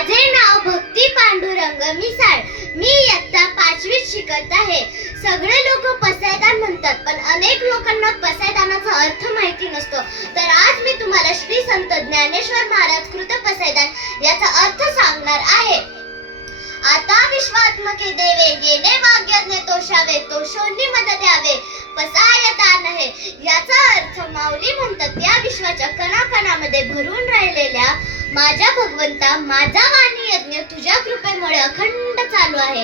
माझे नाव भक्ती पांडुरंग मिसाळ. मी इयत्ता पाचवीत शिकत आहे. सगळे लोक पसायदान म्हणतात पण अनेक लोकांना पसायदानाचा अर्थ माहिती नसतो. तर आज मी तुम्हाला श्री संत ज्ञानेश्वर महाराज कृत पसायदान याचा अर्थ सांगणार आहे. आता विश्वात्मके देवे येणे वाग्यज्ञ तोषावे तोषोंनी मदत द्यावे पसायदान आहे. याचा अर्थ माऊली म्हणतात या विश्वाच्या कणाकणामध्ये भरून राहिलेल्या माझ्या भगवंता माझा वाणी यज्ञ तुझ्या कृपेमुळे अखंड चालू आहे.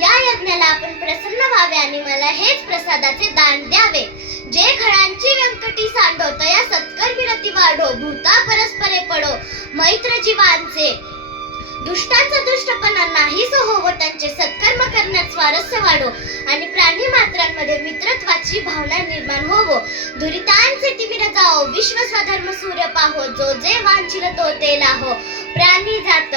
या यज्ञाला आपण प्रसन्न व्हावे आणि मला हेच प्रसादाचे दान द्यावे. जे खळांची व्यंकटी सांडो तया सत्कर विरती वाढो भूता परस्परे पडो मैत्र जीवांचे दुष्टांचा दुष्टपणा नाहीस होवो त्यांचे सत्कर्म करण्यात स्वारस्य वाढो आणि प्राणी मात्रांमध्ये मित्रत्वाची भावना निर्माण होवो. दुरितांचे तिमिर जाओ विश्व स्वधर्म सूर्य पाहो जो जे वांछिल तो ते लाहो. प्राणी जात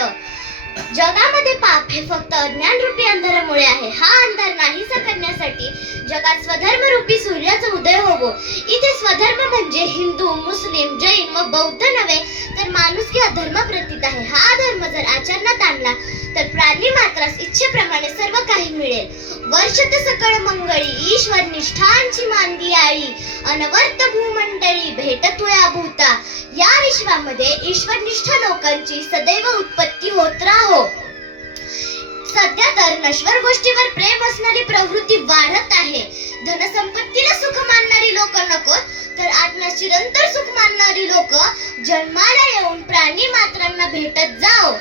जगामध्ये पाप हे फक्त अज्ञान रूपी अंधारामुळे आहे. हा अंधार नाहीसा करण्यासाठी जगात स्वधर्म रूपी सूर्याचा उदय होवो. इथे स्वधर्म म्हणजे हिंदू मुस्लिम जैन व बौद्ध नव्हे तर माणूस की अधर्म प्रतीत आहे. हा धर्म जर आचरणात आणला तर प्राणी मात्रास इच्छेप्रमाणे सर्व काही मिळेल. वर्ष ते सकळ मंगळी ईश्वर निष्ठांची मांदी आळी अनवर्त भूमंडळी भेटतुया भूता. या विश्वामध्ये ईश्वर ईश्वरनिष्ठ लोकांची सदैव उत्पत्ती होत राहो. सध्या तर नश्वर गोष्टीवर प्रेम असणारी प्रवृत्ती वाढत आहे. धनसंपत्तीला सुख मानणारी लोक नको तर आत्म्यास चिरंतर जन्माला येऊन प्राणी मात्रांना भेटत जाओ.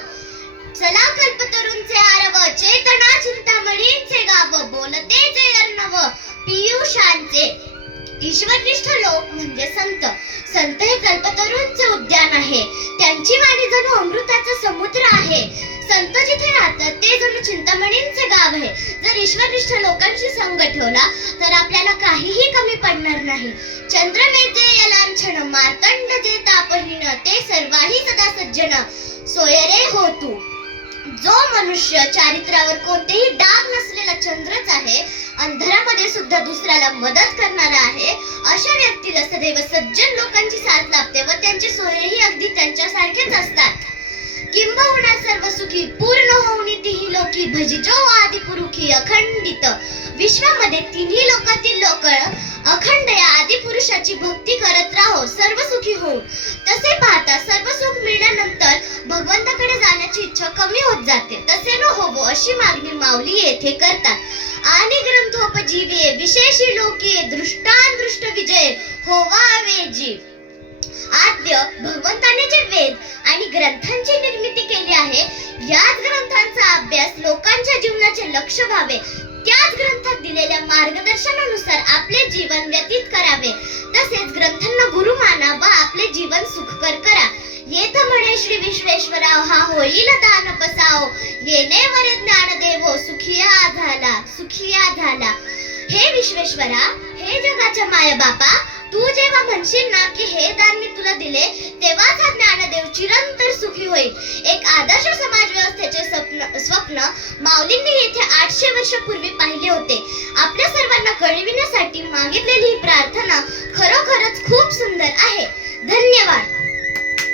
चला कल्पतरुंचे आरव चेतना चिंतामणींचे गाव बोलते जे अर्णव पियुषांचे. ईश्वरनिष्ठ लोक म्हणजे संत. संत हे कल्पतरुंचे उद्यान आहे. त्यांची वाणी जणू अमृताचा समुद्र आहे. संत जिथे राहतात ते जणू चिंतामणींचे गाव आहे. जर ईश्वरनिष्ठ लोकांशी संग ठेवला तर आपल्याला काहीही कमी पडणार नाही. चंद्रमेते यलांछन मार्तंड जे तापहीन ते सर्वाही सदा सज्जन. सोयरे हो तू. जो मनुष्य चारित्र्यावर कोणतेही डाग नसलेला चंद्रच आहे अंधारामध्ये सुद्धा दुसऱ्याला मदत करणारा आहे अशा व्यक्तीला सदैव सज्जन लोकांची साथ लाभते व त्यांचे सोयही अगदी त्यांच्यासारखेच असतात. किंबहुना सर्व सुखी पूर्ण होऊन तिही लोकी भजिजो आदि पुरुखी अखंडित. विश्वामध्ये तिन्ही लोकातील लोक अखंड या आदि पुरुषाची भक्ती करत राहो सर्व सुखी होऊन. तसे पाहता सर्व सुख मिळाल्यानंतर भगवंताकडे जाण्याची इच्छा कमी होत जाते. तसे न होवो अशी मागणी माऊली येथे करतात. आणि ग्रंथोपजीवे विशेषी लोकी दृष्टांदृष्ट विजय होवावे जी आद्य भगवंताने जे वेद आणि ग्रंथांची निर्मिती आहे. याच ग्रंथांचा अभ्यास लोकांच्या जीवनाचे लक्ष व्हावे. त्याच ग्रंथात दिलेल्या मार्गदर्शनानुसार आपले जीवन व्यतीत करावे. तसेच ग्रंथांना गुरु माना व आपले जीवन सुखकर करा. येथ म्हणे श्री विश्वेश्वराव हा होईल दान पसाव येणे वरे ज्ञान देवो सुखिया झाला सुखिया झाला. हे विश्वेश्वरा हे जगाच्या माय बापा तू जेव्हा म्हणशील ना की हे दान मी तुला दिले तेव्हाच हा ज्ञानदेव चिर स्वप्न माऊलींनी येथे आठशे वर्षापूर्वी पाहिले होते. आपल्या सर्वांना कळविण्यासाठी मागितलेली ही प्रार्थना खरोखरच खूप सुंदर आहे. धन्यवाद.